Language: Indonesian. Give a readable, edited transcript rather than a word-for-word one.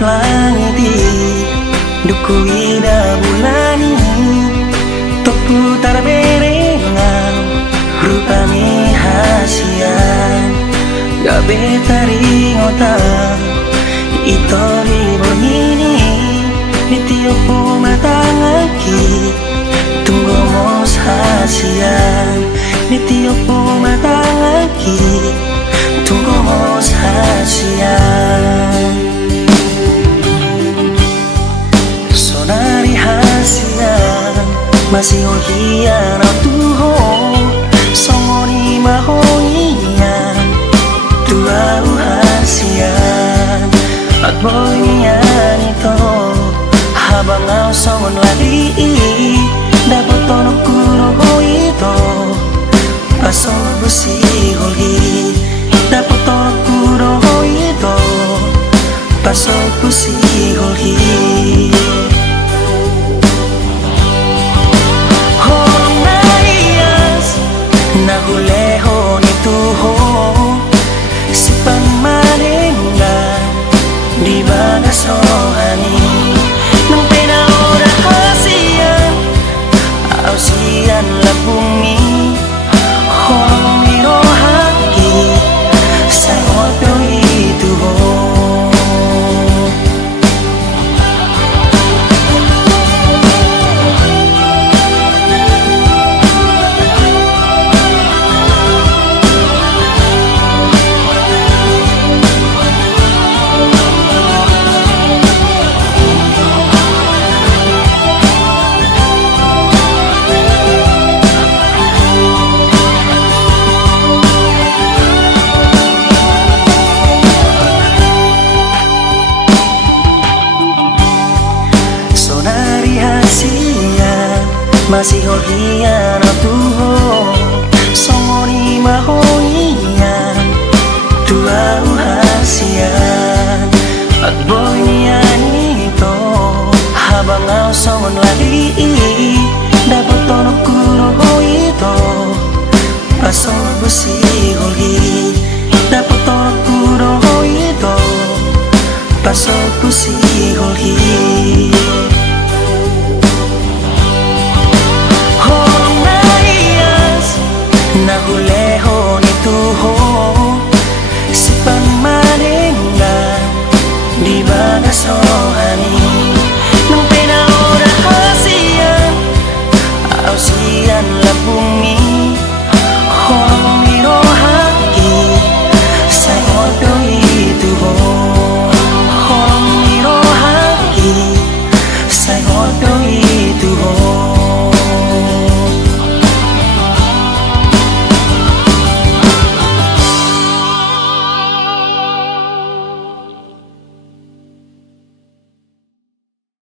langiti dukui da bulani tok putar berengan rupani hasian gabe taringota ito ribonini nitiopo matangaki tunggu mos hasian nitiopo matangaki tunggu mos hasian sonari hasian masih ohian autuho songoni mahoian tuau hasian at boian ito habang au songon lagi dapat tonok kuro ito pasok busi holi dapat tonok kuro ito pasok busi holi nahuleho nituho si pangmarengan di bagasohani nang penaora hasian ausian labumi holong mirohaki sa otro ituho masih hohian autuho songoni mahoian tuau hasian at boian ito habang au songon lagi dapat tonok kuro ito pasok busi holi dapat tonok kuro ito pasok busi holi